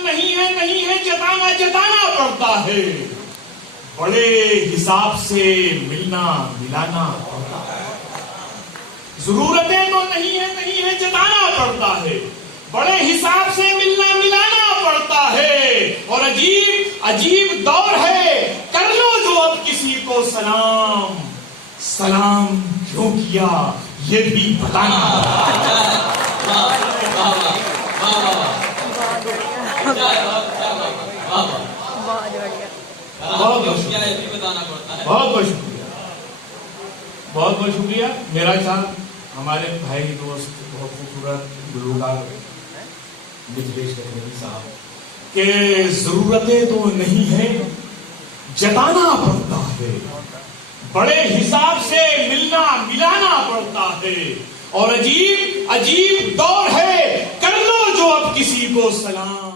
नहीं है जताना जताना पड़ता है, बड़े हिसाब से मिलना मिलाना पड़ता है। जरूरतें तो नहीं है जताना पड़ता है, बड़े हिसाब से मिलना मिलाना पड़ता है। और अजीब अजीब दौर है, कर लो जो अब किसी को सलाम, सलाम क्यों किया ये भी बताना पड़ता है। बहुत बहुत शुक्रिया मेरा साथ हमारे भाई दोस्त बहुत खूबसूरत गुलूकार मिथिलेश कटनी साहब के जरूरतें तो नहीं है जताना पड़ता है, बड़े हिसाब से मिलना मिलाना पड़ता है। और अजीब अजीब दौर है, कर लो जो अब किसी को सलाम।